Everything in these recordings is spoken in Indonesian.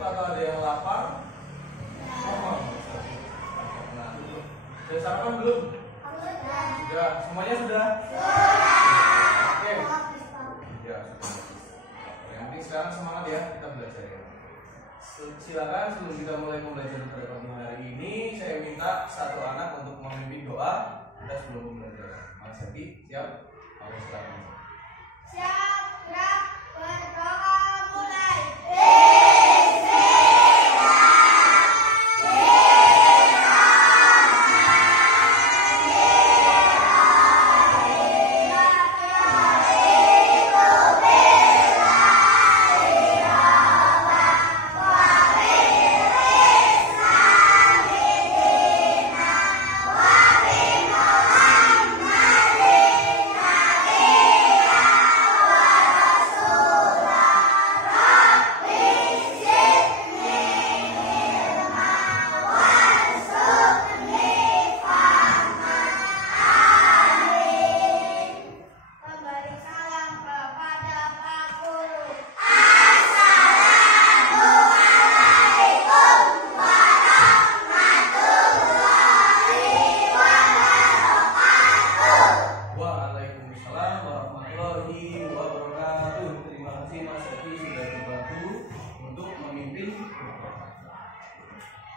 atau ada yang lapar? Oh, nah, sudah sarapan belum? Sudah. Semuanya sudah? Oke. Ya, sudah. Yang penting sekarang semangat ya, kita belajar ya. Silakan sebelum kita mulai pembelajaran pada pagi hari ini, saya minta satu anak untuk memimpin doa kita sebelum pembelajaran. Mas Hadi, siap? Ayo silakan. Siap, gerak, berdoa mulai.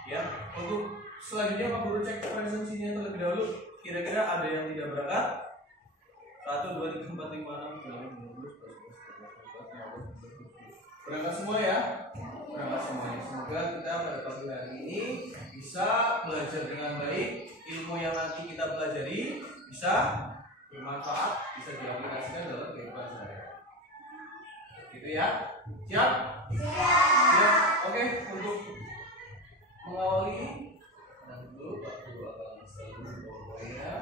Ya, untuk selanjutnya Pak Guru cek presensinya terlebih dahulu. Kira-kira ada yang tidak berangkat? 1, 2, 3, 4, 5, 6, 7, 8, 9, 10, 11, 12, 13, 14, 15, 16. Berangkat semua ya? Berangkat semuanya. Semoga kita pada pagi hari ini bisa belajar dengan baik. Ilmu yang nanti kita pelajari bisa bermanfaat, bisa diaplikasikan dalam kehidupan sehari-hari. Gitu ya? Siap? Siap. Oke, untuk mengawali dan dulu Pak Guru akan selalu membawakannya.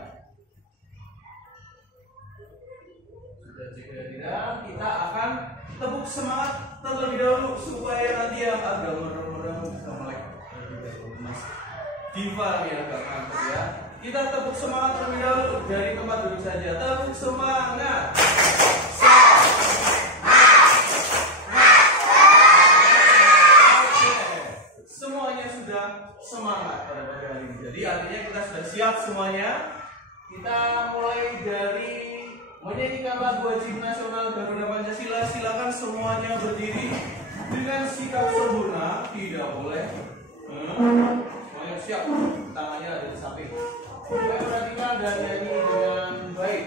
Sudah kira-kira kita akan tepuk semangat terlebih dahulu supaya nanti yang agak mudah-mudahan bisa melek lebih dahulu Mas Diva nih agak mantap ya. Kita tepuk semangat terlebih dahulu dari tempat duduk saja. Tepuk semangat. Semangat pada pagi hari ini. Jadi artinya kita sudah siap semuanya. Kita mulai dari menyanyikan lagu wajib nasional Garuda Pancasila. Silakan semuanya berdiri dengan sikap sempurna, tidak boleh. Semuanya siap, tangannya ada di samping. Kita perhatikan dan nyanyi dengan baik.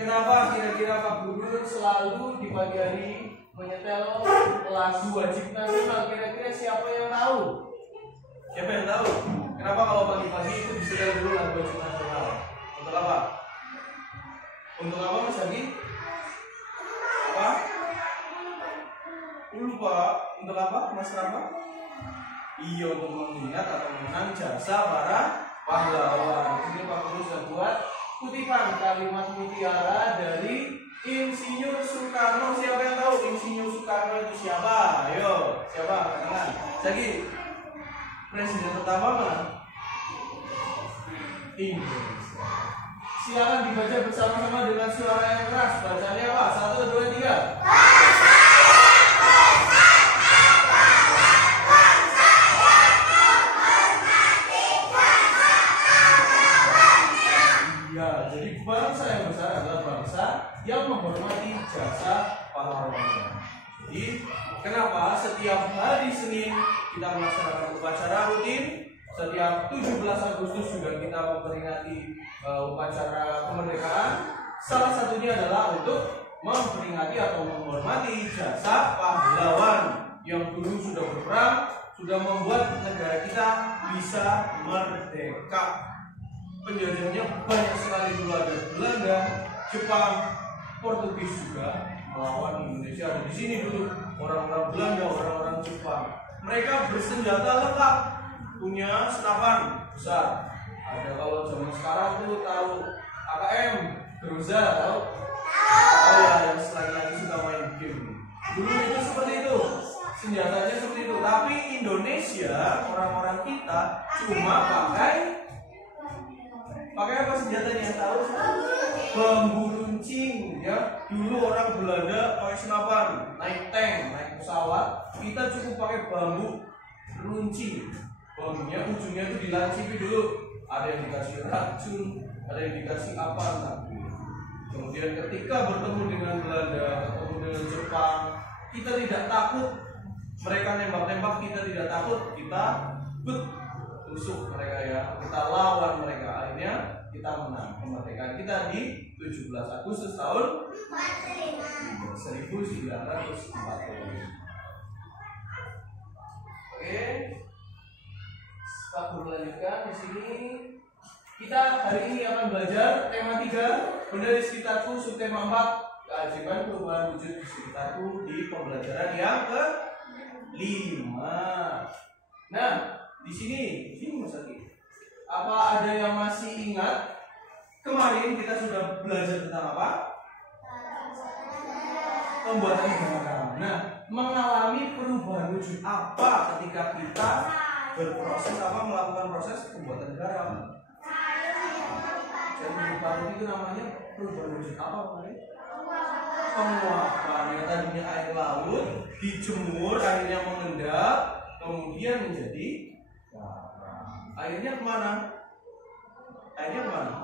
Kenapa kira-kira Pak Guru selalu di pagi hari menyetel lagu wajib nasional? Kira-kira siapa yang tahu? Siapa yang tahu? Kenapa kalau pagi-pagi itu disetel dulu lagu wajib nasional? Untuk apa? Untuk apa Mas Hadi? Apa? Lupa. Untuk apa Mas Rama? Iya, untuk mengingat atau mengenang jasa para pahlawan. Ini Pak Guru sudah buat kutipan kalimat mutiara dari Insinyur Soekarno. Siapa yang tahu Insinyur Soekarno itu siapa? Ayo, siapa? Katakan. Jadi presiden pertama mana? Indonesia. Silakan dibaca bersama-sama dengan suara yang keras. Bacanya apa? 1, 2, 3. Bangsa yang besar adalah bangsa yang menghormati jasa pahlawan. Jadi, kenapa setiap hari Senin kita melaksanakan upacara rutin? Setiap 17 Agustus juga kita memperingati upacara kemerdekaan. Salah satunya adalah untuk memperingati atau menghormati jasa pahlawan yang dulu sudah berperang, sudah membuat negara kita bisa merdeka. Penjajahnya banyak sekali, dulu ada Belanda, Jepang, Portugis juga melawan Indonesia. Ada di sini dulu orang-orang Belanda, orang-orang Jepang. Mereka bersenjata lengkap, punya senapan besar. Ada kalau zaman sekarang tuh tahu AKM, Groza, tahu? Oh ya, yang lagi suka main game. Dulu itu seperti itu, senjatanya seperti itu. Tapi Indonesia, orang-orang kita cuma pakai apa senjatanya, tahu? Bambu runcing, ya. Dulu orang Belanda pakai senapan, naik tank, naik pesawat. Kita cukup pakai bambu runcing. Bambunya ujungnya itu dilancipi dulu. Ada yang dikasih racun, ada yang dikasih apa nanti. Kemudian ketika bertemu dengan Belanda, bertemu dengan Jepang, kita tidak takut. Mereka nembak-nembak, kita tidak takut. Kita tusuk mereka, ya, kita lawan mereka. Akhirnya kita menang. Kemerdekaan kita di 17 Agustus tahun 1945. Oke, kita lanjutkan di sini. Kita hari ini akan belajar tema 3, benda di sekitarku, subtema 4, keajaiban perubahan wujud di sekitarku, di pembelajaran yang ke-5. Nah, di sini Mas Aki, apa ada yang masih ingat kemarin kita sudah belajar tentang apa? Pembuatan garam. Nah, mengalami perubahan wujud apa ketika kita berproses melakukan proses pembuatan garam? Jadi baru itu namanya perubahan wujud apa kemarin? Penguapan. Yang tadinya air laut dijemur, airnya mengendap, kemudian menjadi airnya kemana? Airnya kemana?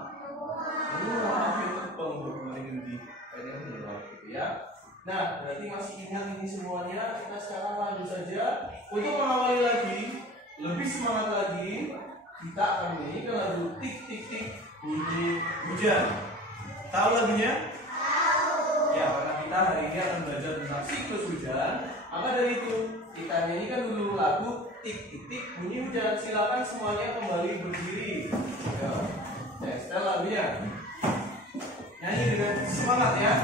Meluap, itu kembali airnya meluap, gitu ya. Nah, berarti masih ingat ini semuanya. Kita sekarang lanjut saja untuk mengawali lagi, lebih semangat lagi. Kita akan menyanyikan lagu tik tik tik bunyi hujan. Tahu lagunya? Tahu. Ya, karena kita hari ini akan belajar tentang siklus hujan. Maka dari itu kita nyanyikan dulu lagu tik tik tik bunyi hujan. Silakan semuanya kembali berdiri. Ya, saya setel lagunya. Nyanyi dengan semangat ya.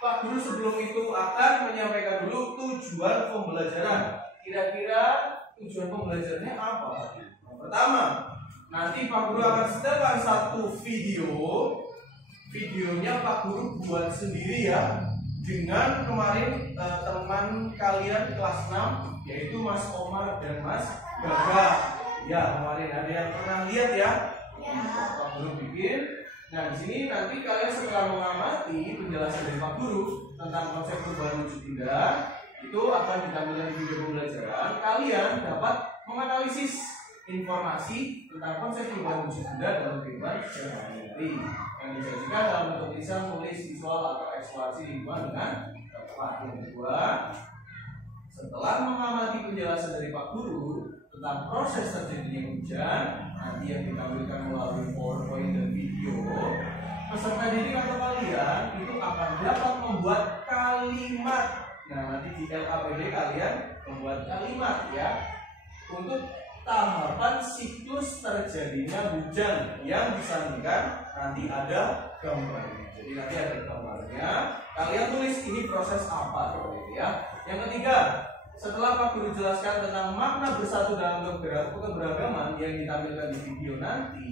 Pak Guru sebelum itu akan menyampaikan dulu tujuan pembelajaran. Kira-kira tujuan pembelajarannya apa Pak Guru? Yang pertama, nanti Pak Guru akan setelkan satu video. Videonya Pak Guru buat sendiri ya, dengan kemarin teman kalian kelas 6 yaitu Mas Omar dan Mas Gaga. Ya, kemarin ada yang pernah lihat ya? Pak Guru bikin. Nah, di sini nanti kalian setelah mengamati penjelasan dari Pak Guru tentang konsep perubahan wujud benda, itu akan ditampilkan di video pembelajaran. Kalian dapat menganalisis informasi tentang konsep perubahan wujud benda dalam kehidupan sehari-hari yang disajikan dalam bentuk tulisan, tulis, visual atau eksplorasi lingkungan dengan tepat. Yang kedua, setelah mengamati penjelasan dari Pak Guru tentang proses terjadinya hujan, nanti yang ditampilkan melalui PowerPoint dan video, peserta didik atau kalian itu akan dapat membuat kalimat. Nah, nanti di LKPD kalian membuat kalimat ya untuk tahapan siklus terjadinya hujan yang disandingkan nanti ada gambarnya. Jadi nanti ada gambarnya, kalian tulis ini proses apa seperti ya. Yang ketiga, setelah Pak Guru jelaskan tentang makna bersatu dalam keberagaman yang ditampilkan di video nanti,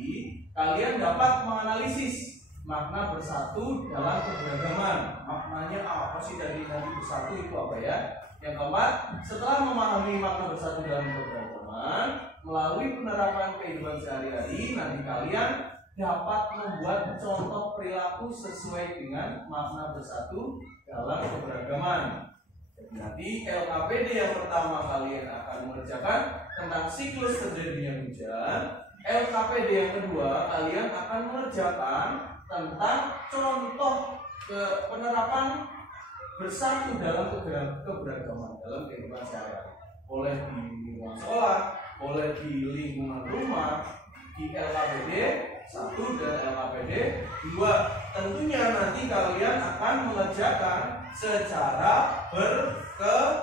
kalian dapat menganalisis makna bersatu dalam keberagaman. Maknanya apa sih dari nanti bersatu itu apa ya? Yang keempat, setelah memahami makna bersatu dalam keberagaman melalui penerapan kehidupan sehari-hari, nanti kalian dapat membuat contoh perilaku sesuai dengan makna bersatu dalam keberagaman. Nanti LKPD yang pertama kalian akan mengerjakan tentang siklus terjadinya hujan. LKPD yang kedua kalian akan mengerjakan tentang contoh penerapan bersatu dalam keberagaman dalam kehidupan sehari-hari. Boleh di lingkungan sekolah, boleh di lingkungan rumah, di LKPD 1 dan LKPD 2. Tentunya nanti kalian akan mengerjakan secara berkelompok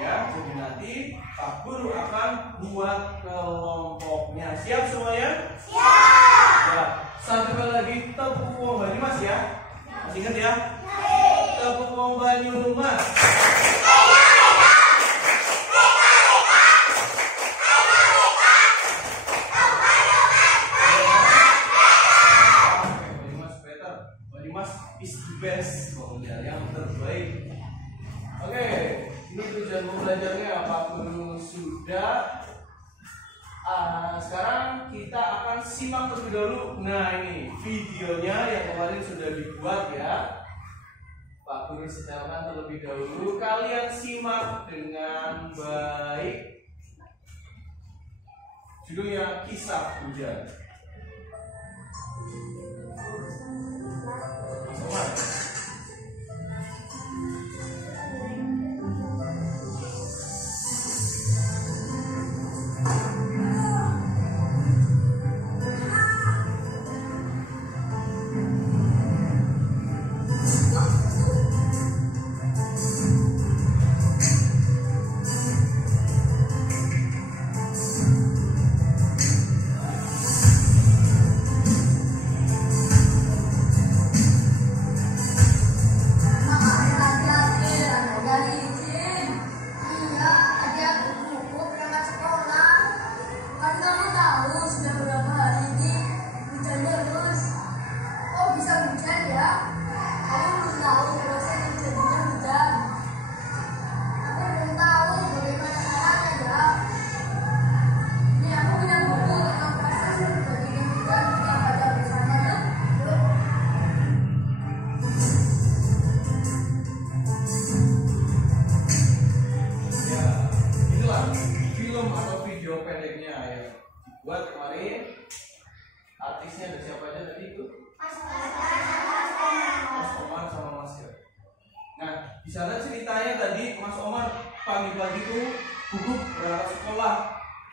ya. Jadi nanti Pak Guru akan buat kelompoknya. Siap semuanya? Siap. Ya. Satu kali lagi tepuk wong Banyumas ya. Masih ingat ya? Tepuk wong Banyumas. Is the best, pokoknya yang terbaik. Oke, ini tujuan pembelajarannya Pak Guru sudah. Sekarang kita akan simak terlebih dahulu. Nah, ini videonya yang kemarin sudah dibuat ya. Pak Guru setelkan terlebih dahulu. Kalian simak dengan baik. Judulnya Kisah Hujan. Di sana ceritanya tadi Mas Omar pagi-pagi itu gugup berangkat sekolah,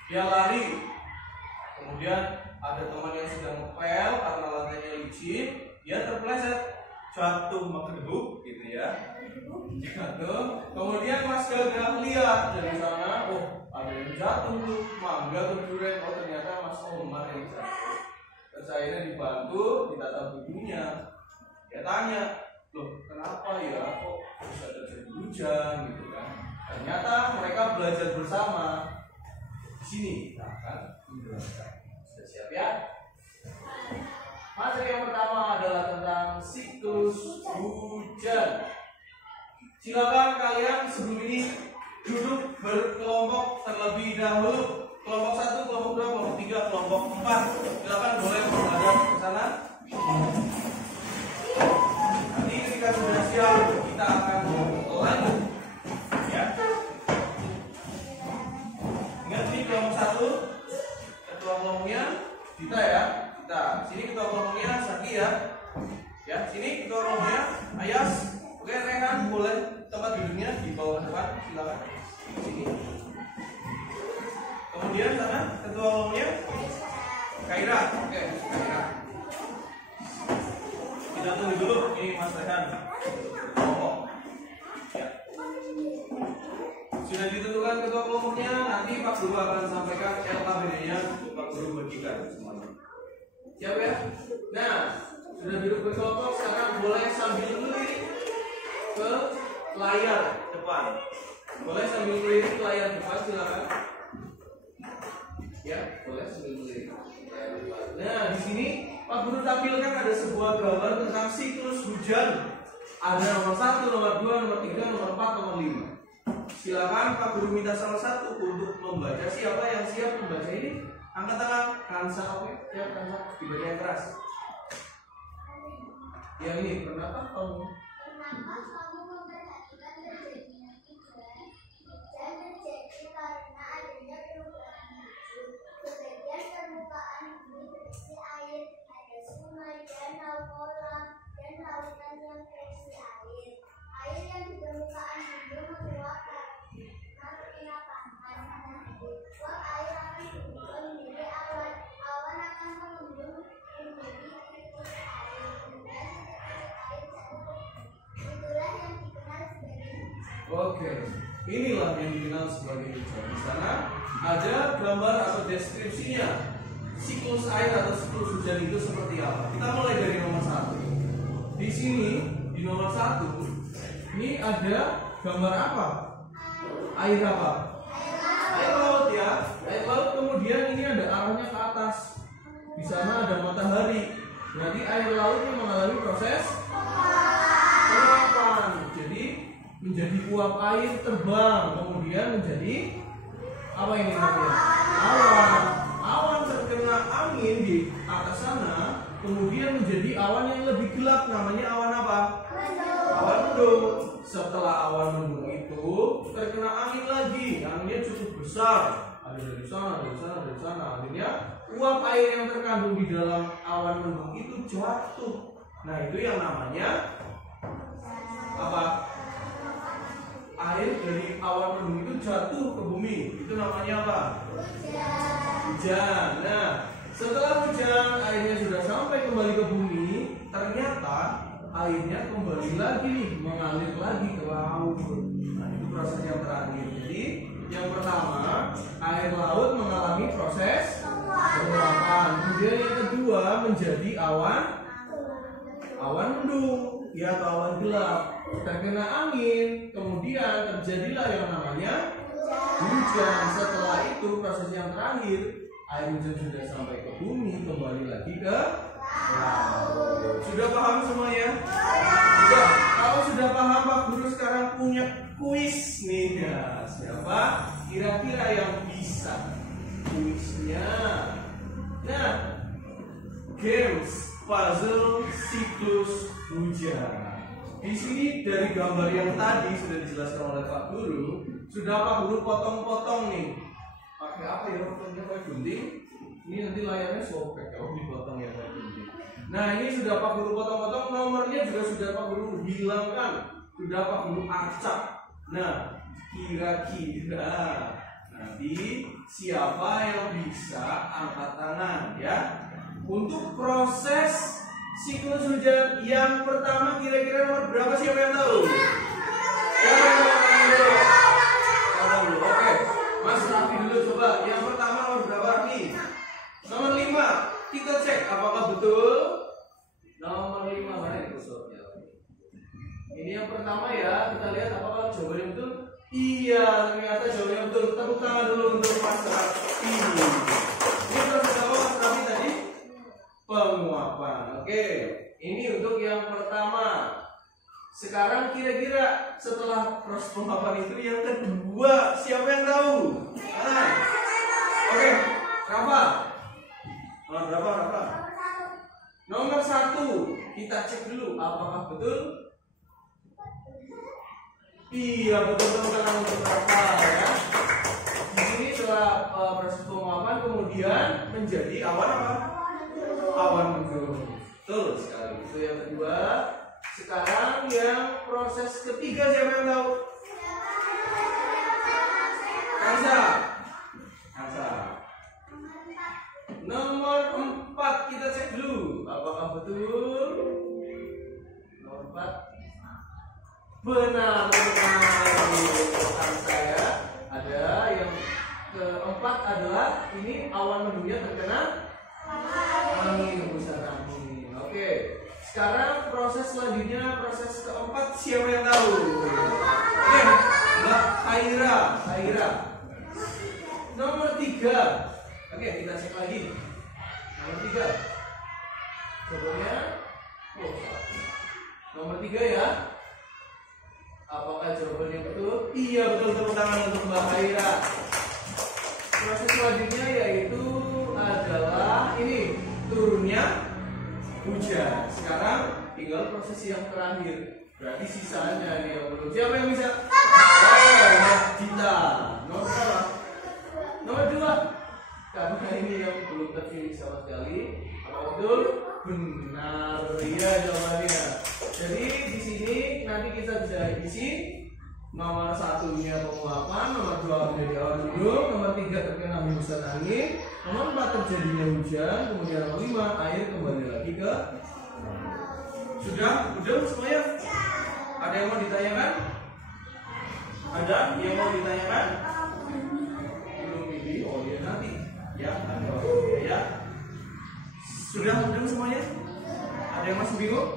dia lari. Kemudian ada teman yang sedang ngepel karena lantainya licin, dia terpeleset, jatuh menggeduk gitu ya. Jatuh. Kemudian Mas Gaga lihat dari sana, oh ada yang jatuh tuh, mangga tuh durian. Oh ternyata Mas Omar yang jatuh. Terus akhirnya dibantu, ditata bukunya. Dia tanya, loh kenapa ya kok bisa terjadi hujan gitu kan. Ternyata mereka belajar bersama di sini. Kita akan menjelaskan. Sudah siap ya? Materi yang pertama adalah tentang siklus hujan. Silakan kalian sebelum ini duduk berkelompok terlebih dahulu. Kelompok 1, kelompok 2, kelompok 3, kelompok 4. Silakan boleh menghadap ke sana. Nanti ketika sudah siap kita akan lanjut. Ya. Ingat ini kelompok 1. Ketua kelompoknya kita ya. Kita. Sini ketua kelompoknya Saki ya. Ya, sini ketua kelompoknya Ayas. Oke, Rehan boleh tempat duduknya di bawah depan. Silakan. Sini. Kemudian sana ketua kelompoknya Kaira. Oke, Kaira. Kita tunggu dulu ini Mas Rehan. Kelompok. Ya. Sudah ditentukan ketua kelompoknya, nanti Pak Guru akan sampaikan LKPD-nya untuk Pak Guru bagikan semuanya. Siap ya? Nah, sudah duduk berkelompok, sekarang boleh sambil melirik ke layar depan. Boleh sambil melirik ke layar depan, silakan. Ya, boleh sambil melirik. Nah, di sini Pak Guru tampilkan ada sebuah gambar tentang siklus hujan. Ada nomor 1, nomor 2, nomor 3, nomor 4, nomor 5. Silakan Pak Guru minta salah satu untuk membaca. Siapa yang siap membaca ini? Angkat tangan. Kansa, oke? Siap, Kansa. Dibaca yang keras. Yang ini, kenapa kamu? Kenapa kamu memperhatikan terjadinya hujan? Hujan terjadi karena adanya perubahan suhu. Sebagian permukaan bumi berisi air, ada sungai, danau, kolam, dan lautan yang berisi air. Air yang di permukaan bumi menguap karena panas. Uap air akan berubah menjadi awan. Awan akan mengembun menjadi titik air. Kemudian titik air jatuh. Itulah yang dikenal sebagai hujan. Oke, inilah yang dikenal sebagai hujan. Di sana ada gambar atau deskripsinya. Siklus air atau siklus hujan itu seperti apa? Kita mulai dari nomor 1. Di sini di nomor 1 ini ada gambar apa? Air apa? Air laut ya. Air laut, kemudian ini ada arahnya ke atas. Di sana ada matahari. Berarti air laut ini mengalami proses penguapan. Jadi menjadi uap air terbang, kemudian menjadi apa ini namanya? Awan. Awan terkena angin di atas sana, kemudian menjadi awan yang lebih gelap, namanya awan apa? Awan mendung. Setelah awan mendung itu terkena angin lagi, anginnya cukup besar, ada dari sana, dari sana, dari sana. Akhirnya uap air yang terkandung di dalam awan mendung itu jatuh. Nah, itu yang namanya apa? Air dari awan mendung itu jatuh ke bumi. Itu namanya apa? Hujan. Nah, setelah hujan, airnya sudah sampai kembali ke bumi, ternyata airnya kembali lagi mengalir lagi ke laut. Nah, itu proses yang terakhir. Jadi, yang pertama, air laut mengalami proses penguapan. Kemudian yang kedua menjadi awan mendung, ya, atau awan gelap. Terkena angin, kemudian terjadilah yang namanya hujan. Setelah itu proses yang terakhir, air hujan sudah sampai ke bumi, kembali lagi ke laut. Sudah paham semuanya? Sudah. Kalau sudah paham, Pak Guru sekarang punya kuis nih ya. Siapa kira-kira yang bisa kuisnya? Nah, games puzzle siklus hujan. Di sini dari gambar yang tadi sudah dijelaskan oleh Pak Guru, sudah Pak Guru potong-potong nih. Pakai apa ya? Potongnya pakai gunting. Ini nanti layarnya sobek kalau dipotong ya pakai gunting. Nah, ini sudah Pak Guru potong-potong, nomornya juga sudah Pak Guru hilangkan, sudah Pak Guru acak. Nah, kira-kira nanti siapa yang bisa angkat tangan ya? Untuk proses siklus hujan yang pertama kira-kira nomor berapa, siapa yang tahu? Oke, Mas Raffi dulu coba. Yang pertama nomor berapa, Raffi? Nomor 5. Kita cek apakah betul. Nomor 5 mana itu soalnya? Iya, ternyata jawabannya betul. Tepuk tangan dulu untuk Mas Raffi. Ini proses apa Mas Raffi tadi? Penguapan. Oke, ini untuk yang pertama. Sekarang kira-kira setelah proses penguapan itu yang kedua, siapa yang tahu? Oke, Rafa. Berapa Rafa? Nomor 1. Kita cek dulu apakah betul. Iya, betul-betul tangan untuk Rafa ya. Di sini setelah proses penguapan kemudian menjadi awan apa? Awan mendung. Betul sekali. Itu yang kedua. Sekarang yang proses ketiga siapa yang tahu? Kansa. Nomor 4 kita cek dulu apakah betul. Nomor 4 benar untuk saya. Ada yang keempat adalah ini awan mendungnya terkena angin, hembusan angin. Oke. Sekarang proses selanjutnya, proses keempat, siapa yang tahu? Oke, Mbak Haira. Nomor 3. Oke, kita cek lagi. Nomor 3. Jawabannya nomor 3 ya. Apakah jawabannya betul? Iya, betul. Tepuk tangan untuk Mbak Haira. Proses selanjutnya yaitu adalah ini turunnya hujan. Sekarang tinggal proses yang terakhir. Berarti sisanya ini yang belum. Siapa yang bisa? Dita. Nomor berapa? Nomor 2. Karena ini yang belum terpilih sama sekali. Apa betul? Benar. Iya jawabannya. Jadi di sini nanti kita bisa isi nomor 1-nya penguapan, nomor 2 menjadi awan mendung, nomor 3 terkena hembusan angin, nomor 4 terjadinya hujan, kemudian nomor 5 air kembali lagi ke. Sudah semuanya? Ada yang mau ditanyakan? Ada yang mau ditanyakan? Belum ini, oh ya nanti ya ada ya. Sudah semuanya? Ada yang masih bingung?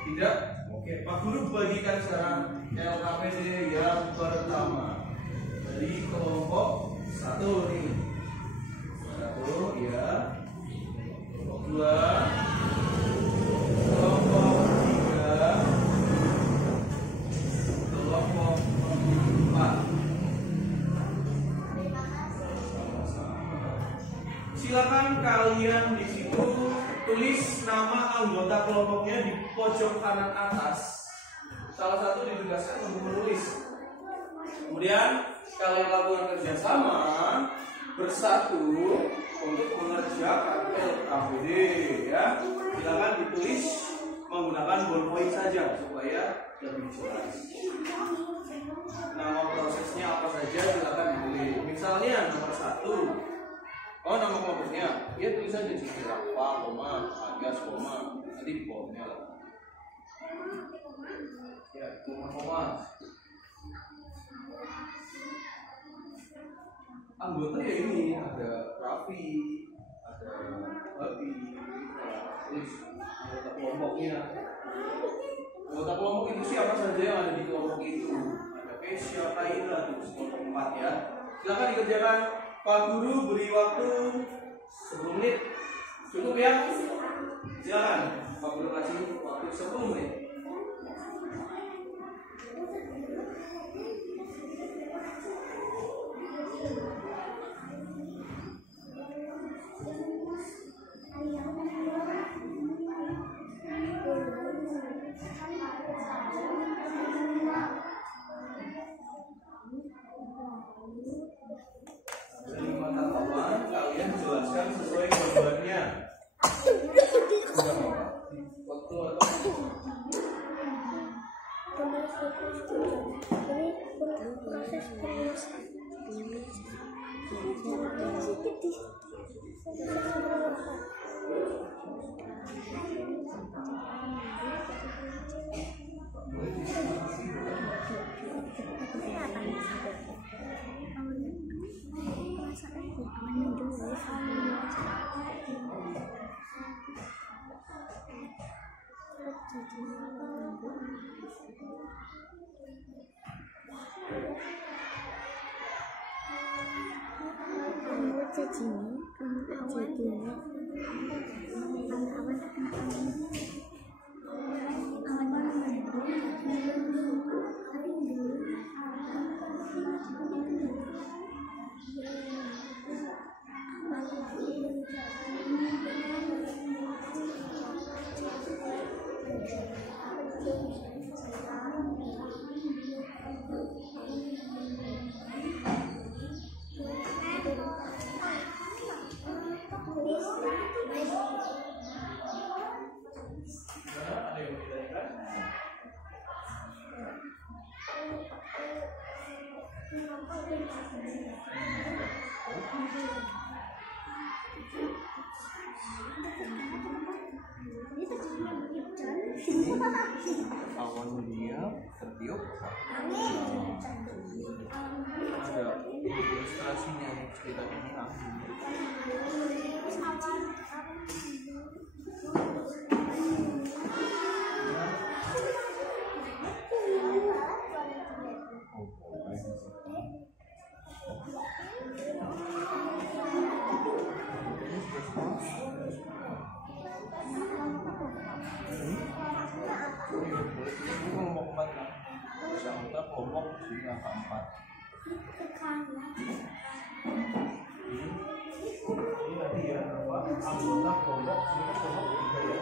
Tidak? Oke, Pak Guru bagikan sekarang LKPD yang pertama dari kelompok 1 nih. 1 ya. Kelompok 2. Kelompok 3. Kelompok 4. Silakan kalian di situ tulis nama anggota kelompoknya di pojok kanan atas. Salah satu ditugaskan untuk menulis. Kemudian kalian lakukan kerjasama bersatu untuk mengerjakan LKPD ya. Silakan ditulis menggunakan ballpoint saja supaya lebih jelas. Nama prosesnya apa saja silakan ditulis. Misalnya nomor 1. Oh, nama kelompoknya, dia tulis aja di sini Rafa, alias, nanti di bawahnya lah. Ya, koma. Anggota ya ini ada Raffi, ada Babi, tulis anggota kelompoknya. Anggota kelompok itu siapa saja yang ada di kelompok itu? Ada Kesya, Taira, terus kelompok 4 ya. Silakan dikerjakan. Pak Guru beri waktu 10 menit. Cukup ya? Silakan. Pak Guru kasih waktu 10 menit. Kalian jelaskan sesuai gambarnya. Waktu Awan dunia tertiup. Ada ilustrasinya nih, cerita ini angin. Anggota kelompok sini angka 4. Ini tadi ya apa? Anggota kelompok sini kelompok 3 ya.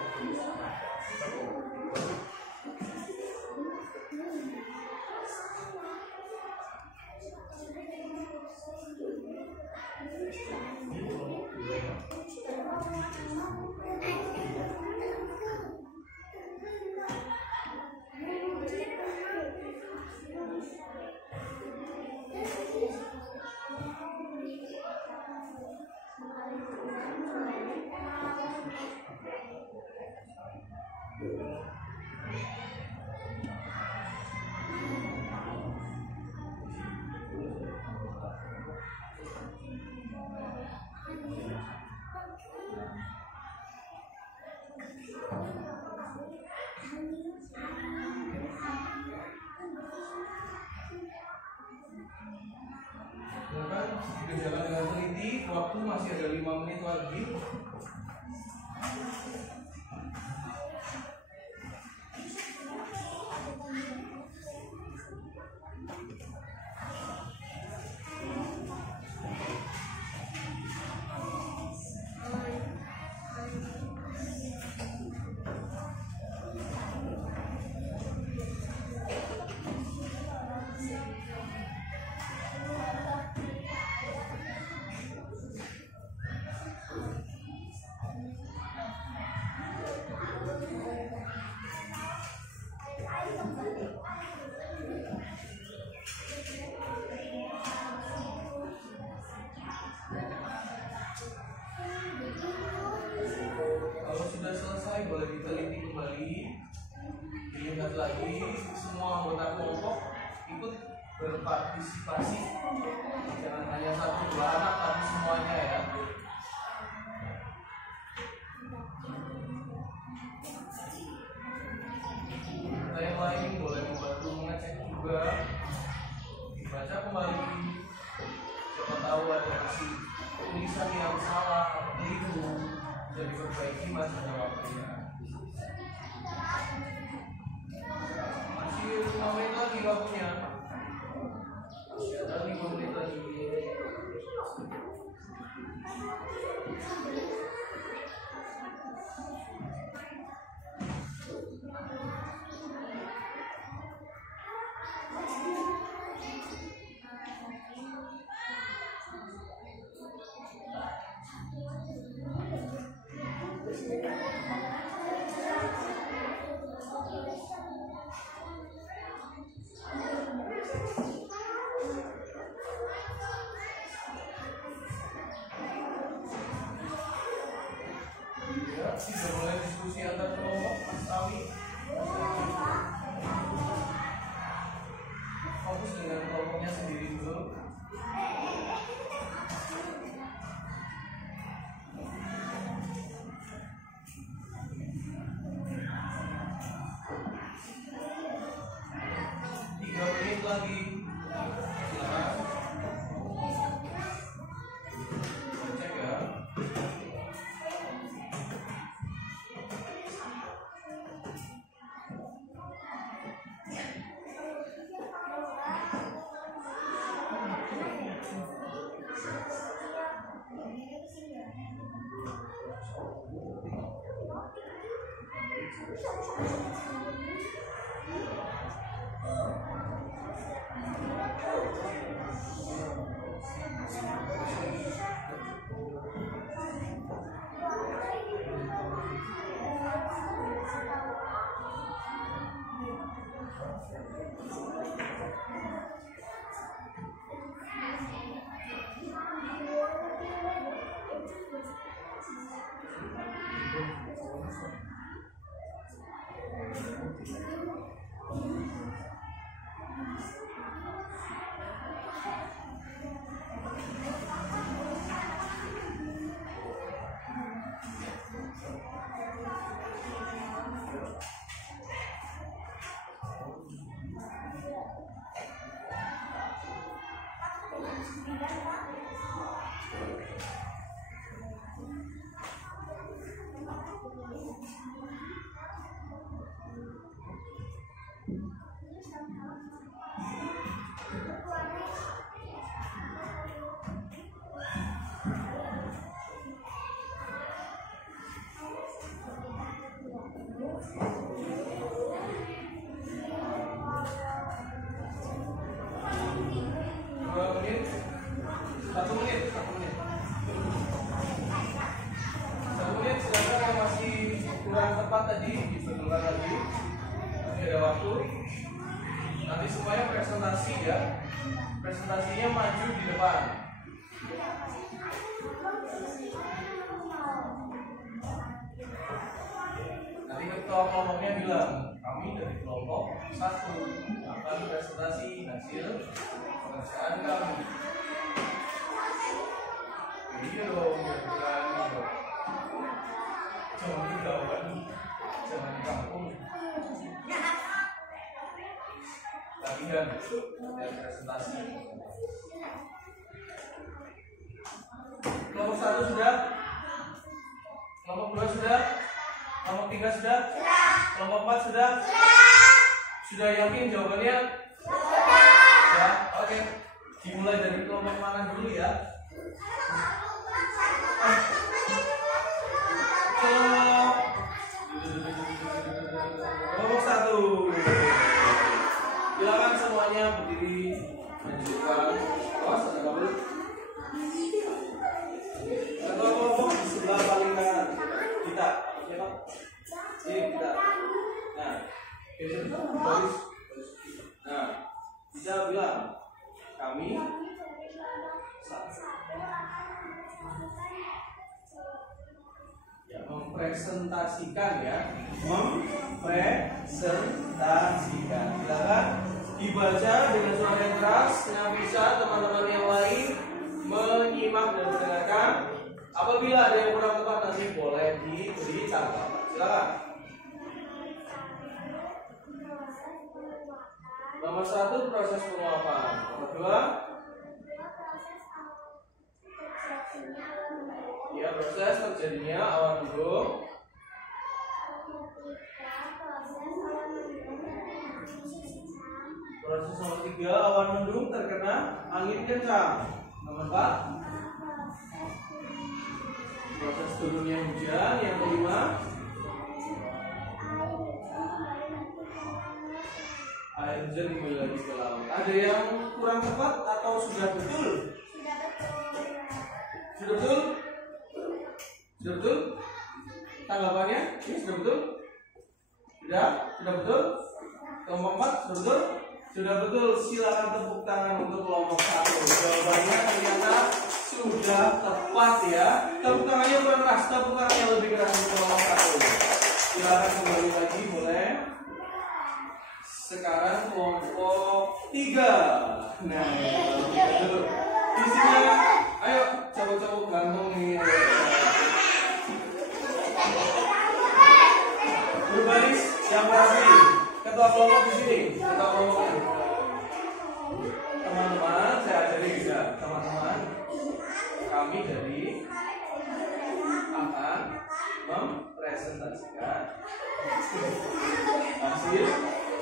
Berjalan dengan teliti, waktu masih ada 5 menit lagi. Boleh diteliti kembali, dilihat lagi semua anggota kelompok ikut berpartisipasi, jangan hanya 1-2 anak tapi semuanya ya. Kita yang lain boleh membantu mengecek juga, dibaca kembali, siapa tahu ada tulisan yang salah atau keliru, bisa diperbaiki masih ada waktunya. Masih 5 menit lagi waktunya. Masih ada 5 menit lagi. Sudah mulai diskusi antar kelompok, Mas Tawi. Fokus dengan kelompoknya sendiri dulu. Lagi silakan cek ya. Tadi diperlukan lagi, masih ada waktu. Nanti semuanya presentasi ya. Presentasinya maju di depan. Nanti ketua kelompoknya bilang, kami dari kelompok 1 akan presentasi hasil pekerjaan kami. Iya dong, berani dong. Jangan digawat, jangan di kampung. Latihan dan presentasi. Kelompok 1 sudah? Kelompok 2 sudah? Kelompok 3 sudah? Kelompok 4 sudah? Sudah yakin jawabannya? Ya, oke. Dimulai dari kelompok mana dulu ya? Kelompok 1. Silakan semuanya berdiri menunjukkan. Awas ada kabel. Ketua kelompok di sebelah paling kanan. Kita, siapa? Kita. Nah, baris. Nah, bisa bilang kami ya, mempresentasikan ya, mempresentasikan. Silakan dibaca dengan suara yang keras yang bisa teman-teman yang lain menyimak dan mendengarkan. Apabila ada yang kurang tepat nanti boleh diberi catatan. Silakan. Nomor 1 proses penguapan. Nomor 2 ya, proses terjadinya awan mendung. Proses nomor 3 awan mendung terkena angin kencang. Nomor 4 proses turunnya hujan. Yang kelima air hujan kembali lagi ke laut. Ada yang kurang tepat atau sudah betul? Sudah betul? Sudah betul? Tanggapannya? Ini sudah betul? Sudah? Sudah betul? Kelompok 4 sudah betul? Sudah betul. Silakan tepuk tangan untuk kelompok 1. Jawabannya ternyata sudah tepat ya. Tepuk tangannya kurang keras, tepuk tangannya lebih keras untuk kelompok 1. Silakan kembali lagi, boleh. Sekarang kelompok 3. Nah, betul. Di sini ayo cowok-cowok gantung nih. Berbaris yang rapi. Ketua kelompok di sini. Ketua kelompoknya. Teman-teman, saya ajari juga. Teman-teman, kami dari akan mempresentasikan hasil.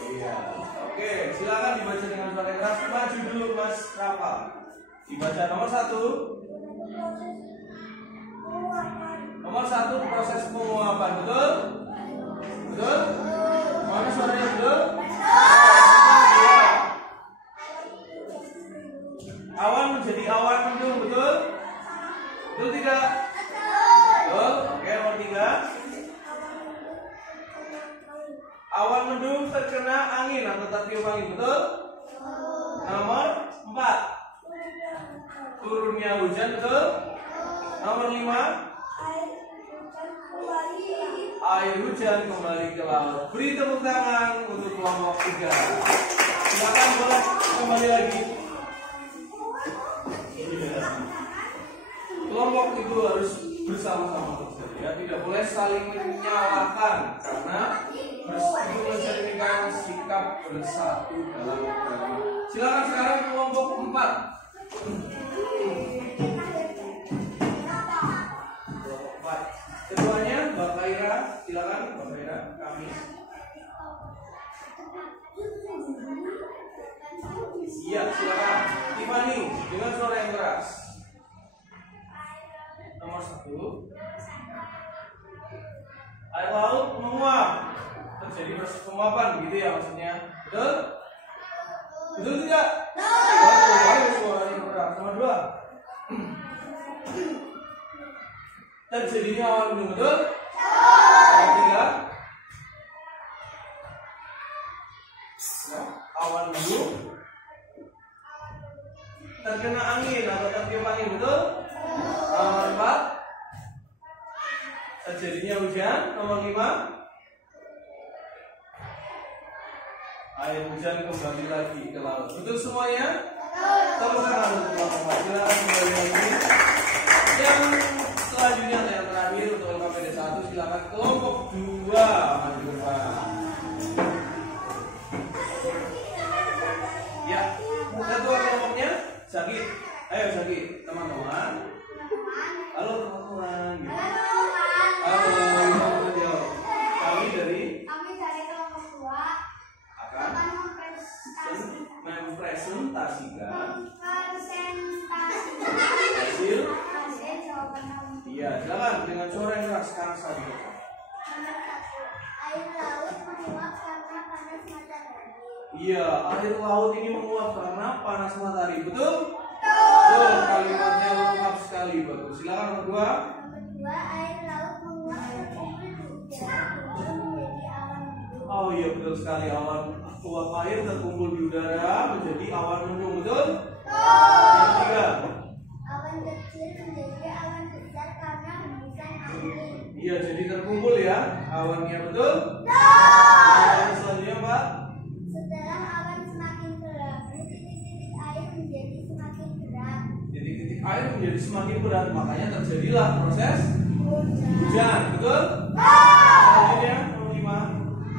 Iya. Oke, silakan dibaca dengan suara keras. Maju dulu Mas Rafa. Dibaca nomor 1. Nomor 1 proses penguapan, betul? betul? Mana suaranya betul? Awan menjadi awan mendung, betul? Betul tidak? Betul. Oke, nomor 3. Awan mendung terkena angin atau tertiup angin, betul? Nomor 4. Turunnya hujan, betul? Nomor 5. Air hujan kembali ke laut. Beri tepuk tangan untuk kelompok 3. Silakan boleh kembali lagi. Kelompok itu harus bersama-sama terjadi, ya. Tidak boleh saling menyalahkan karena itu mencerminkan sikap bersatu dalam agama. Silakan sekarang kelompok 4. Keduanya Mbak Kaira, silakan Mbak Kaira, kami. Iya, silakan. Tiffany dengan suara yang keras. Nomor 1. Air laut menguap. Terjadi proses penguapan, begitu ya maksudnya. Betul? Betul tidak? Betul. Suaranya keras. Nomor 2. Terjadinya awan mendung, betul? Nomor 3. Awan mendung terkena angin atau tertiup angin, betul? Nomor 4. Terjadinya hujan. Nomor 5. Air hujan kembali lagi ke laut. Betul semuanya? Tepuk tangan untuk kelompok 4. Silakan kembali lagi. Yang selanjutnya yang terakhir untuk LKPD 1, silakan kelompok 2 maju ke depan. Ya, ketua kelompoknya Zaki. Ayo Zaki, teman-teman. Halo teman-teman. Halo, kami dari kelompok 2 akan mempresentasikan hasil. Iya, silakan dengan suara yang keras sekarang saja. Nomor 1. Air laut menguap karena panas matahari. Iya, air laut ini menguap karena panas matahari. Betul? Betul. Kalimatnya lengkap sekali, bagus. Silakan nomor 2. Nomor 2. Air laut menguap terkumpul di udara menjadi awan mendung. Oh iya, betul sekali. Awan uap air terkumpul di udara menjadi awan mendung. Betul? Yang 3. Awan kecil menjadi awan besar karena hembusan angin. Iya, jadi terkumpul ya awannya, betul? Yang selanjutnya, Pak. Setelah awan semakin berat, titik-titik air menjadi semakin berat. Titik-titik air menjadi semakin berat, makanya terjadilah proses hujan, betul? Selanjutnya, nomor 5.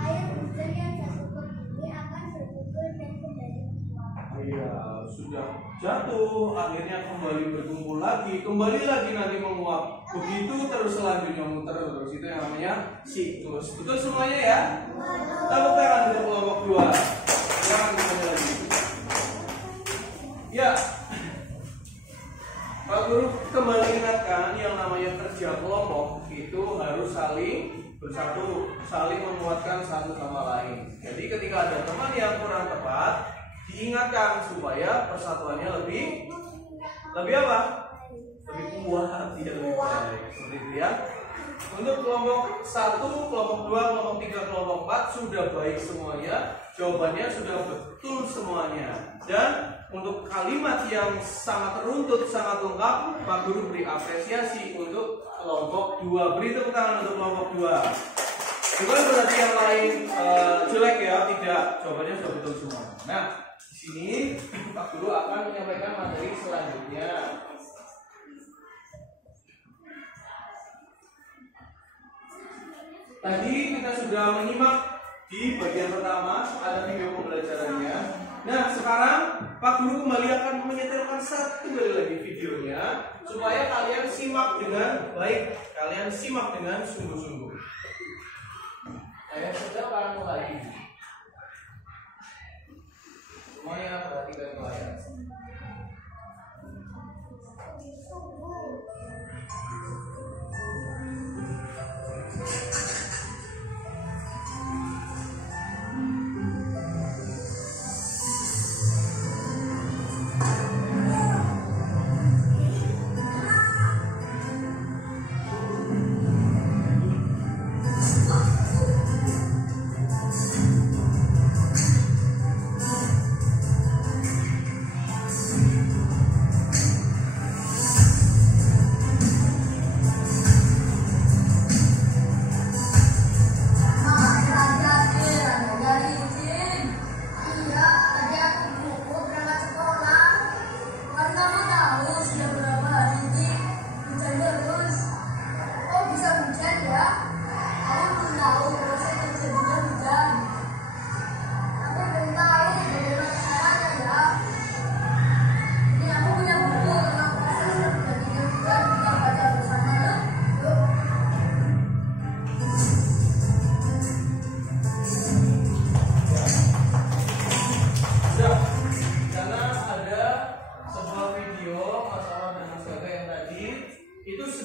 Air hujan yang jatuh ke bumi akan berkumpul dan kembali menguap. Iya, sudah jatuh, akhirnya kembali berkumpul lagi, kembali lagi nanti menguap. Begitu terus selanjutnya muter terus, itu yang namanya siklus. Betul semuanya ya? Tepuk tangan untuk kelompok 2. Jangan kembali lagi. Ya, Pak Guru kembali ingatkan yang namanya kerja kelompok itu harus saling bersatu, saling menguatkan satu sama lain. Jadi ketika ada teman yang kurang tepat, diingatkan supaya persatuannya lebih apa? Lebih kuat, tidak lebih baik. Seperti itu ya. Untuk kelompok 1, kelompok 2, kelompok 3, kelompok 4 sudah baik semuanya. Jawabannya sudah betul semuanya. Dan untuk kalimat yang sangat teruntut, sangat lengkap, Pak Guru beri apresiasi untuk kelompok 2. Beri tepuk tangan untuk kelompok 2. Bukan berarti yang lain jelek ya, tidak. Jawabannya sudah betul semua. Nah, di sini Pak Guru akan menyampaikan materi selanjutnya. Tadi kita sudah menyimak di bagian pertama, ada video pembelajarannya. Nah, sekarang Pak Guru kembali akan menyetelkan satu kali lagi videonya supaya kalian simak dengan baik, kalian simak dengan sungguh-sungguh. Saya sudah mulai. Semuanya perhatikan ke layar.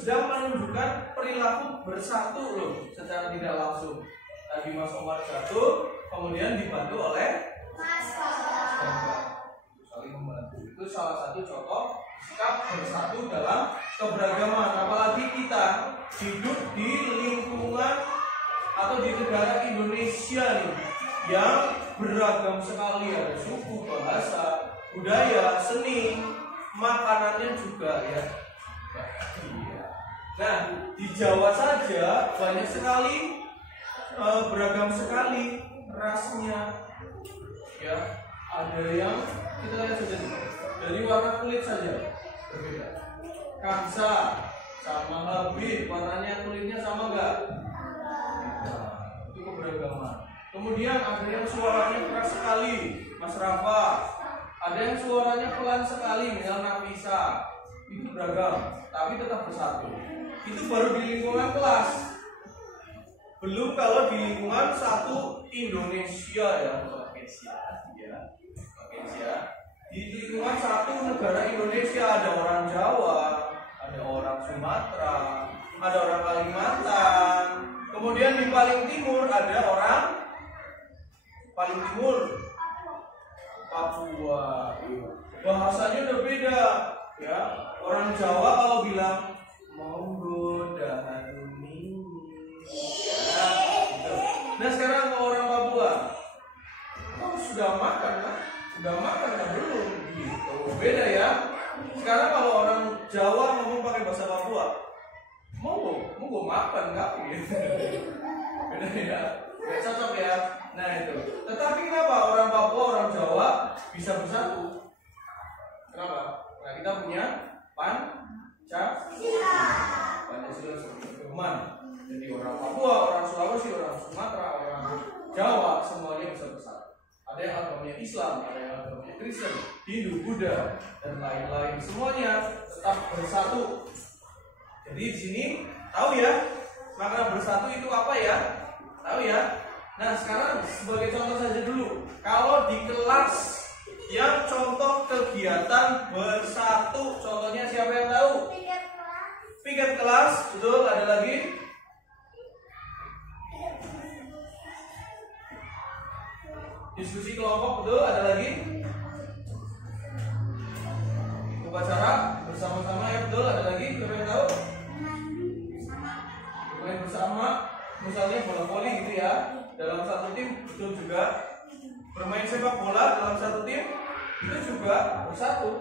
sedang menunjukkan perilaku bersatu loh, secara tidak langsung. Tadi Mas Omar jatuh, kemudian dibantu oleh Mas Omar. Saling membantu. Itu salah satu contoh sikap bersatu dalam keberagaman. Apalagi kita hidup di lingkungan atau di negara Indonesia nih, yang beragam sekali, ada suku, bahasa, budaya, seni, makanannya juga ya. Nah, di Jawa saja banyak sekali, beragam sekali rasnya. Ya, ada yang kita lihat saja dari warna kulit saja berbeda. Kansa sama Habib, warnanya kulitnya sama enggak? Nah, itu keberagaman. Kemudian ada yang suaranya keras sekali, Mas Rafa. Ada yang suaranya pelan sekali, misal Nafisa. Itu beragam, tapi tetap bersatu. Itu baru di lingkungan kelas. Belum kalau di lingkungan satu Indonesia ya, di lingkungan satu negara Indonesia ada orang Jawa, ada orang Sumatera, ada orang Kalimantan. Kemudian di paling timur ada orang Papua. Bahasanya udah beda ya. Orang Jawa kalau bilang monggo dahani. Ya, gitu. Nah sekarang kalau orang Papua, sudah makan kan? Sudah makan kan belum? Gitu. Beda ya. Sekarang kalau orang Jawa ngomong pakai bahasa Papua, monggo makan nggak? Gitu. Beda ya. Nggak cocok ya. Nah itu. Tetapi kenapa orang Papua, orang Jawa bisa bersatu? Kenapa? Nah kita punya Pancasila seperti pedoman. Jadi orang Papua, orang Sulawesi, orang Sumatera, orang Jawa semuanya bisa bersatu. Ada yang agamanya Islam, ada yang agamanya Kristen, Hindu, Buddha, dan lain-lain. Semuanya tetap bersatu. Jadi di sini tahu ya makna bersatu itu apa ya? Tahu ya? Nah sekarang sebagai contoh saja dulu. Kalau di kelas yang contoh kegiatan bersatu, contohnya siapa yang tahu? Piket kelas, betul. Ada lagi? Diskusi kelompok, betul. Ada lagi? Upacara bersama-sama, ya betul. Ada lagi? Siapa yang tahu? Main bersama, misalnya bola voli gitu ya. Dalam satu tim, betul juga. Bermain sepak bola dalam satu tim itu juga bersatu.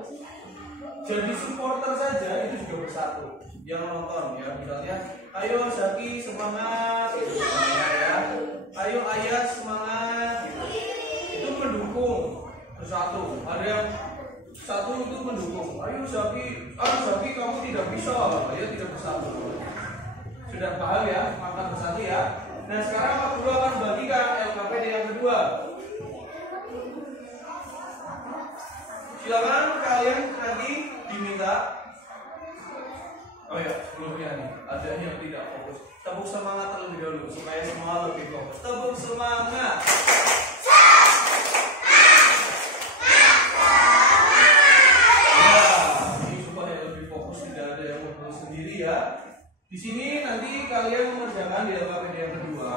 Jadi supporter saja itu juga bersatu. Yang nonton ya, misalnya ayo Zaki semangat gitu ya. Ayo Ayah semangat gitu. Itu mendukung bersatu. Ada yang satu itu mendukung. Ayo Zaki kamu tidak bisa. Ayo tidak bersatu. Sudah paham ya makna bersatu ya. Nah sekarang Pak Guru akan bagikan LKPD yang kedua. Silakan kalian nanti diminta. Oh ya, sebelumnya nih, ada yang tidak fokus. Tepuk semangat terlebih dahulu supaya semua lebih fokus. Tepuk semangat. Ya, ini supaya lebih fokus, tidak ada yang fokus sendiri ya. Di sini nanti kalian mengerjakan di LKPD yang kedua.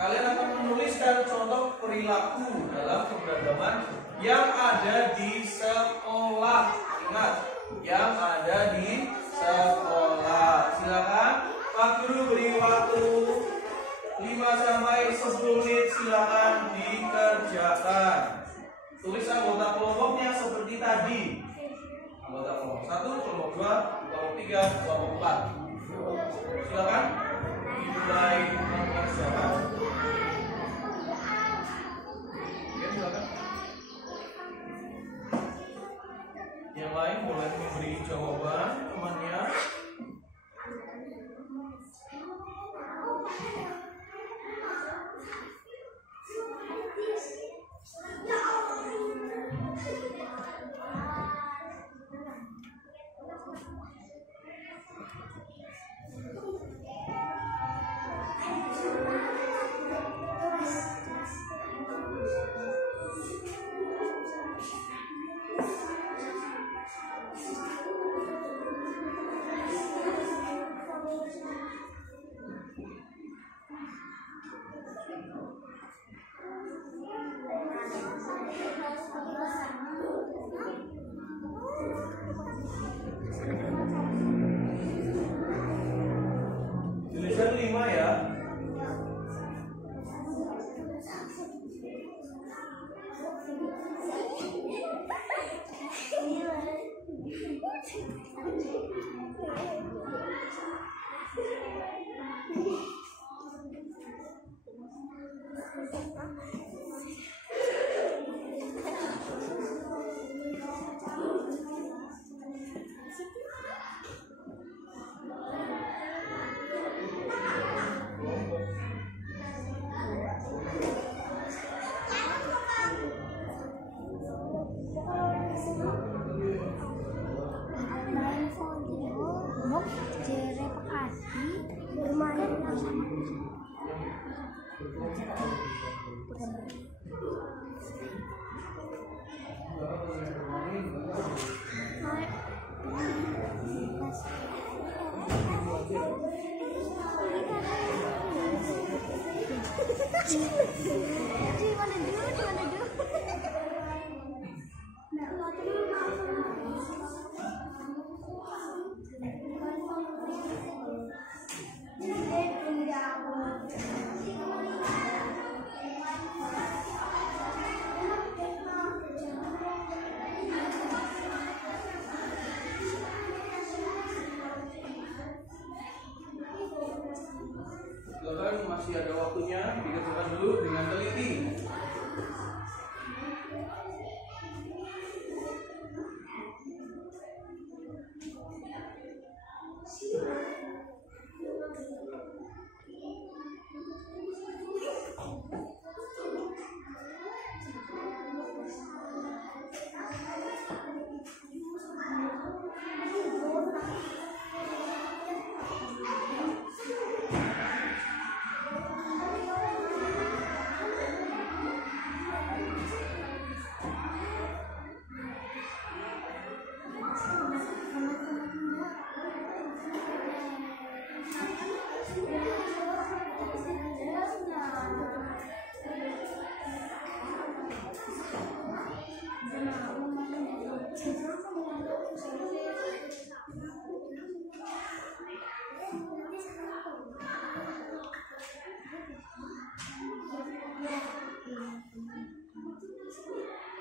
Kalian akan menuliskan contoh perilaku dalam keberagaman yang ada di sekolah. Ingat, yang ada di sekolah. Silakan Pak Guru beri waktu 5-10 menit. Silakan dikerjakan. Tulis anggota kelompoknya seperti tadi. Anggota kelompok 1, kelompok 2, kelompok 3, kelompok 4. Silakan dimulai mengerjakan. Ya, silakan. Yang lain boleh memberi jawaban temannya. Tulisan 5 ya. bermain bersama Silakan, masih ada waktunya, dikerjakan dulu dengan teliti.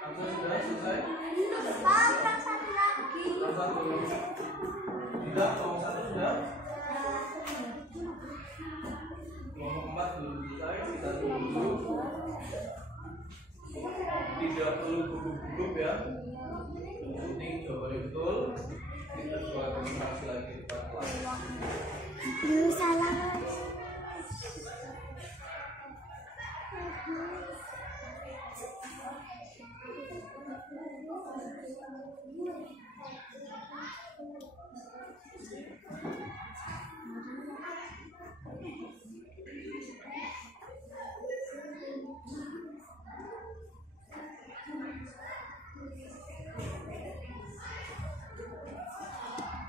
Angka sudah selesai? Kelompok 1. Tidak, kelompok 1 sudah? Kelompok 4 belum selesai, kita tunggu dulu. Tidak perlu gugup-gugup ya. Penting jawabannya betul. Kita coba konsentrasi lagi pelan-pelan. salah.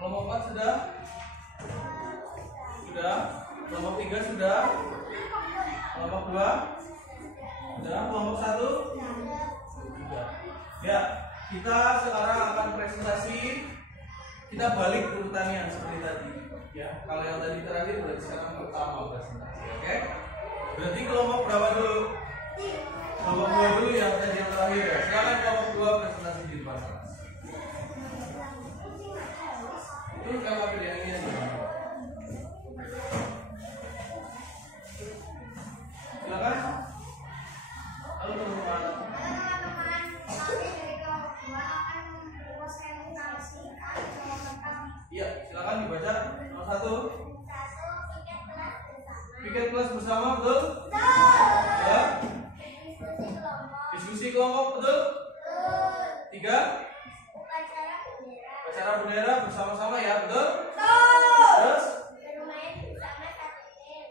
Kelompok 4 sudah? Sudah? Kelompok 3 sudah? Kelompok 2? Sudah? Kelompok 1? Sudah. Ya, kita sekarang akan presentasi. Kita balik urutannya seperti tadi. Ya, kalau yang tadi terakhir berarti sekarang pertama presentasi, oke? Berarti kelompok berapa dulu? Kelompok 2 dulu yang tadi yang terakhir ya. Silakan kelompok 2 presentasi di depan kelas. Itu kalau pilihannya gimana? Silakan. Halo teman-teman. Iya, silakan dibaca. Nomor 1. Piket kelas bersama, betul? Ya. Diskusi kelompok, betul? 3. Upacara bendera bersama-sama ya, betul? Terus?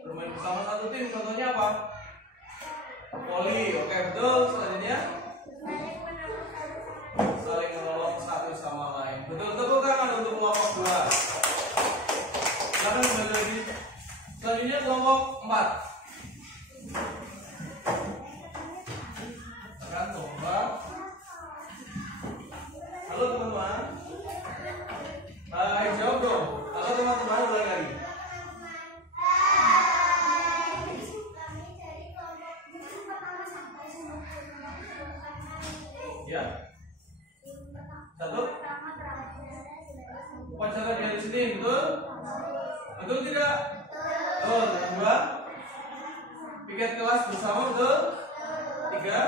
Bermain bersama satu tim, contohnya apa? Voli, oke, betul. Selanjutnya? Saling menolong satu sama lain. Betul, tepuk tangan untuk kelompok 2. Silakan kembali lagi. Selanjutnya kelompok 4. Silakan kelompok. Halo teman-teman. betul tidak? Betul. Yang kedua, piket kelas bersama, betul? Tiga,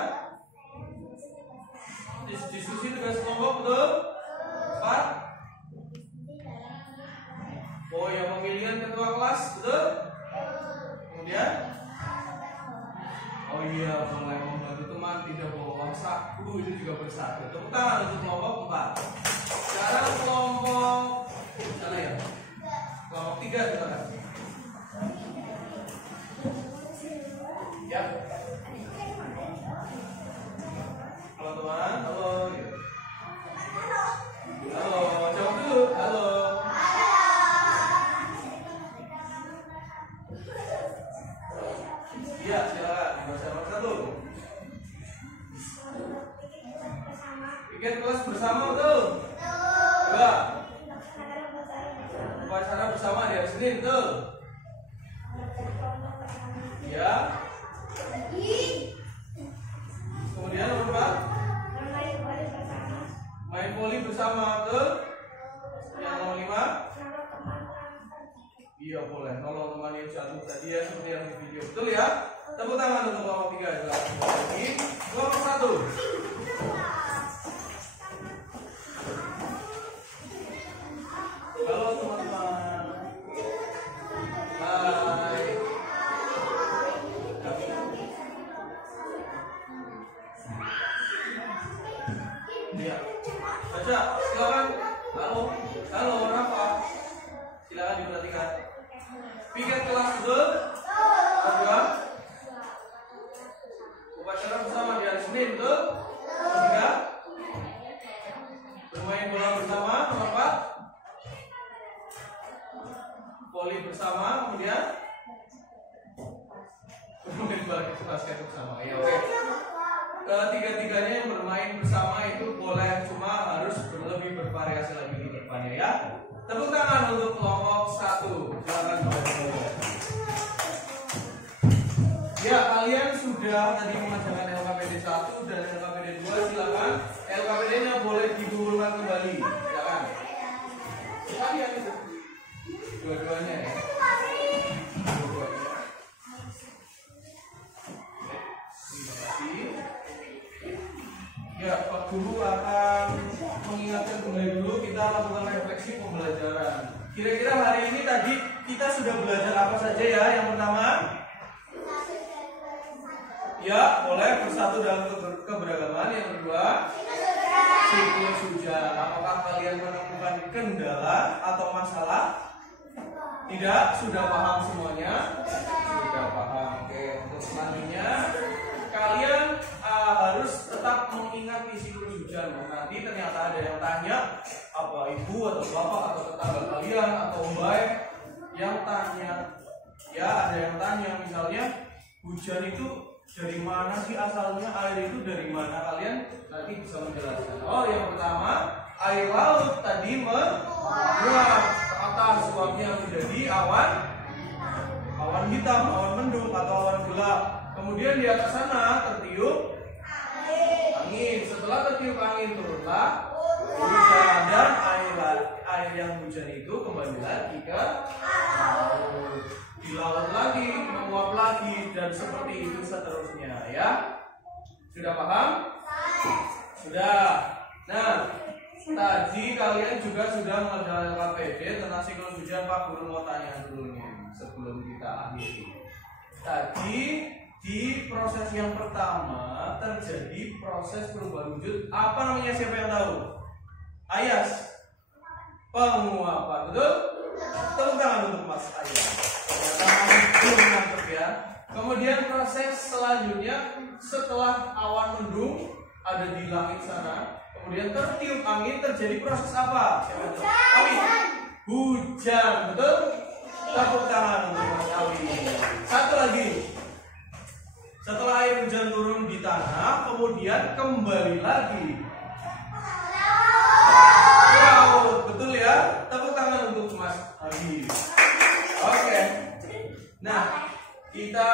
diskusi tugas kelompok, betul? Empat, oh ya, pemilihan ketua kelas, betul? Kemudian, oh iya, mulai membantu teman tidak bawa saku, itu juga bersatu. Tepuk tangan untuk kelompok 4. Sekarang kelompok sana ya, kelompok 3 silakan. Ya, halo teman, halo. Halo, jawab dulu, halo. Iya, silakan dibaca nomor 1. Piket kelas bersama, betul? Dua, upacara bersama di hari Senin, betul? Ya. Kemudian nomor 4, main voli bersama, betul? Yang nomor 5, iya boleh, nolong teman yang jatuh tadi ya, seperti yang di video, betul ya? Tepuk tangan untuk kelompok 3. Lagi kelompok 1. Halo teman-teman. Hai. Iya. Baca, silakan. Halo. Halo, Rafa. Silakan diperhatikan. Piket kelas, betul? Kedua, upacara bersama di hari Senin, betul? Ketiga, bermain bola bersama. Nomor 4, voli bersama. Kemudian bermain basket bersama. Ya, oke. Ketiga-tiganya yang bermain bersama itu boleh, cuma harus lebih bervariasi lagi di depannya ya. Tepuk tangan untuk kelompok 1. Silakan mulai. Ya, kalian sudah tadi mengajarkan LKPD 1 dan LKPD 2. Silakan LKPD-nya boleh digulirkan kembali. Silakan. Kalian itu dua-duanya ya. Ya, Pak Guru akan mengingatkan kembali dulu, kita lakukan refleksi pembelajaran. Kira-kira hari ini tadi kita sudah belajar apa saja ya? Yang pertama, ya boleh bersatu dalam keberagaman. Yang kedua, siklus hujan. Apakah kalian menemukan kendala atau masalah? Tidak? Sudah paham semuanya? Sudah paham. Oke, untuk selanjutnya kalian harus tetap mengingat siklus hujan. Nanti ternyata ada yang tanya, apa ibu atau bapak atau tetangga kalian atau baik yang tanya, ya ada yang tanya misalnya hujan itu dari mana sih asalnya, air itu dari mana, kalian nanti bisa menjelaskan. Oh, yang pertama, air laut tadi menguap ke atas, suapnya menjadi awan hitam, awan mendung atau awan gelap. Kemudian di atas sana tertiup angin. Setelah tertiup angin turunlah hujan, dan air yang hujan itu kembali lagi ke laut. Di laut lagi, menguap lagi, dan seperti itu seterusnya ya. Sudah paham? Sudah. Nah, tadi kalian juga sudah mengerjakan LKPD tentang siklus hujan. Pak Guru mau tanya dulu nih sebelum kita akhiri. Tadi di proses yang pertama terjadi proses perubahan wujud. Apa namanya, siapa yang tahu? Ayas. Penguapan, betul? Tepuk tangan untuk Mas Ayas. Belum nangkep ya. Kemudian proses selanjutnya, setelah awan mendung ada di langit sana, kemudian tertiup angin, terjadi proses apa? Siapa yang tahu? Awi. Hujan, betul? Tepuk tangan untuk Mas Awi. Satu lagi. Setelah air hujan turun di tanah, kemudian kembali lagi ke laut, betul ya? Tepuk tangan untuk Mas Abi. Oke. Nah, kita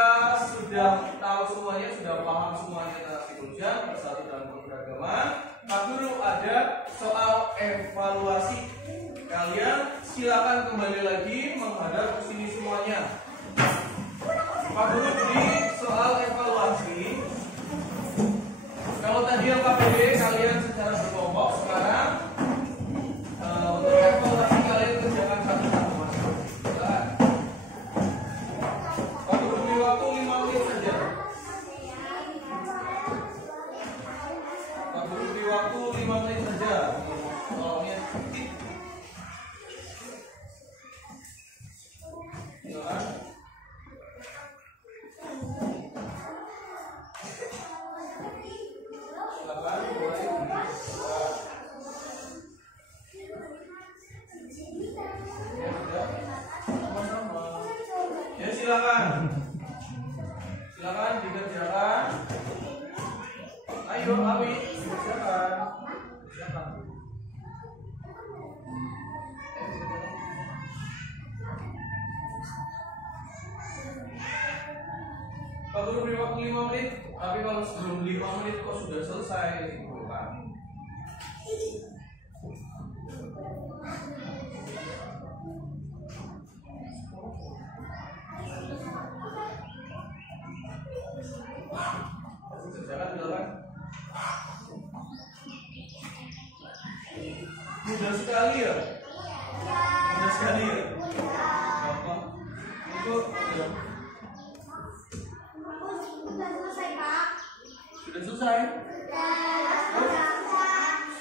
sudah tahu semuanya, sudah paham semuanya tentang siklus hujan, bersatu dalam keberagaman. Pak Guru ada soal evaluasi. Kalian silakan kembali lagi menghadap ke sini semuanya. Pak Guru beri soal evaluasi. Kalau tadi LKPD kalian secara berkelompok, sekarang untuk evaluasi kalian kerjakan satu-satu. Silakan. Pak Guru beri waktu 5 menit saja. Pak Guru beri waktu 5 menit saja. Soalnya sedikit. Silakan. Silakan dikerjakan. Ayo, Awi, dikerjakan. Pak Guru beri waktu 5 menit, tapi kalau sebelum 5 menit kok sudah selesai, bukan? Kerjakan silakan. Mudah sekali ya? Mudah sekali ya? Gampang. Itu ya. Sudah selesai, Pak. Sudah selesai?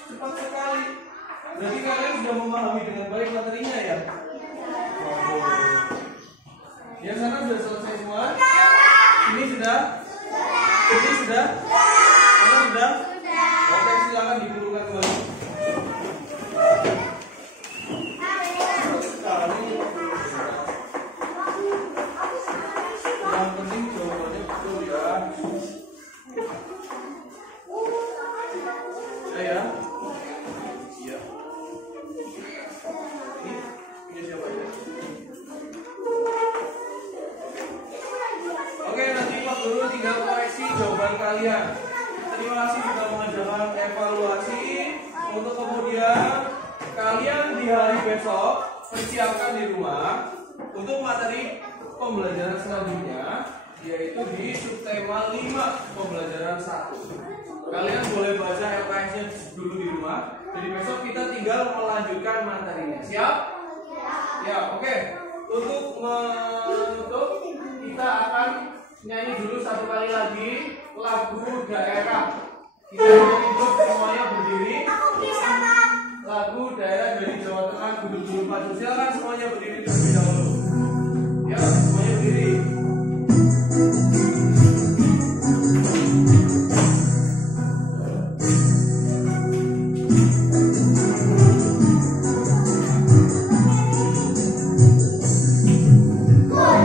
Cepat sekali. Berarti kalian sudah memahami dengan baik materinya ya? Yang sana sudah selesai semua? Ini sudah? Ini sudah? Mana sudah? Oke, silakan digunakan kembali. Yang penting jawabannya betul ya. Ya. Iya. Ini siapa ya? Oke, nanti Pak Guru tinggal koreksi jawaban kalian. Terima kasih sudah mengajarkan evaluasi. Untuk kemudian kalian di hari besok persiapkan di rumah untuk materi pembelajaran selanjutnya, yaitu di subtema 5 pembelajaran 1. Kalian boleh baca LKS-nya dulu di rumah. Jadi besok kita tinggal melanjutkan materinya. Siap? Ya, oke. Untuk menutup, kita akan nyanyi dulu satu kali lagi lagu daerah. Kita nyanyi dulu semuanya berdiri. Lagu daerah dari Jawa Tengah, Gudul Maju. Silakan semuanya berdiri terlebih dahulu. Ya, semuanya berdiri. Oh,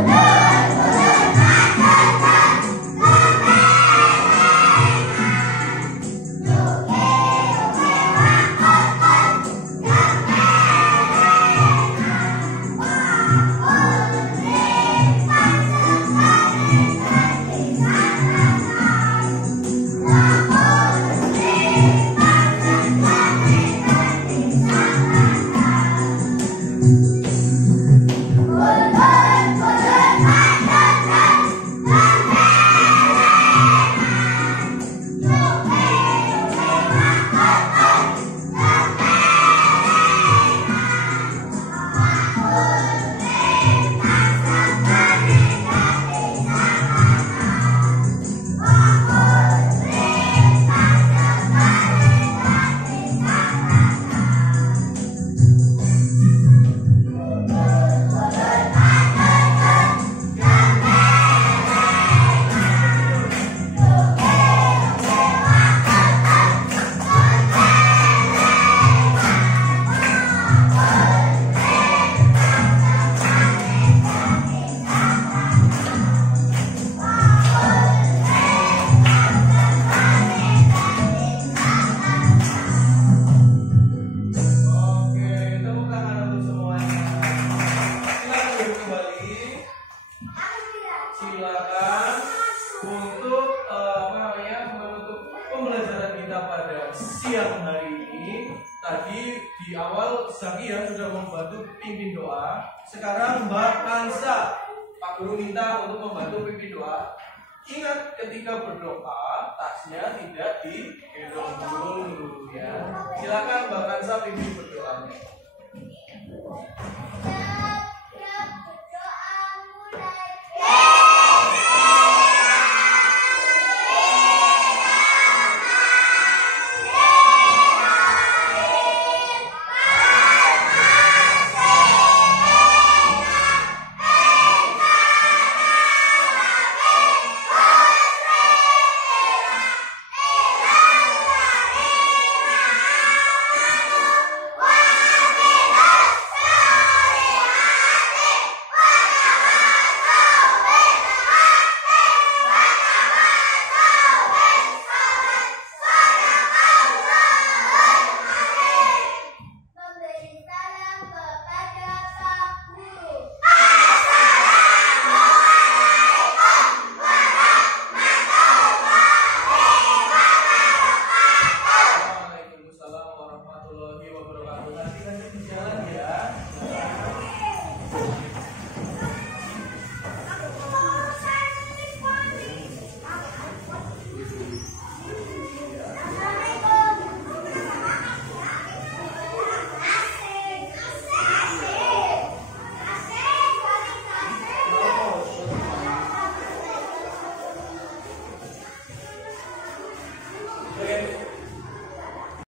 Kalau Zakia sudah membantu pimpin doa, sekarang Mbak Kansa, Pak Guru minta untuk membantu pimpin doa. Ingat ketika berdoa, tasnya tidak digendong dulu ya. Silakan Mbak Kansa pimpin berdoanya.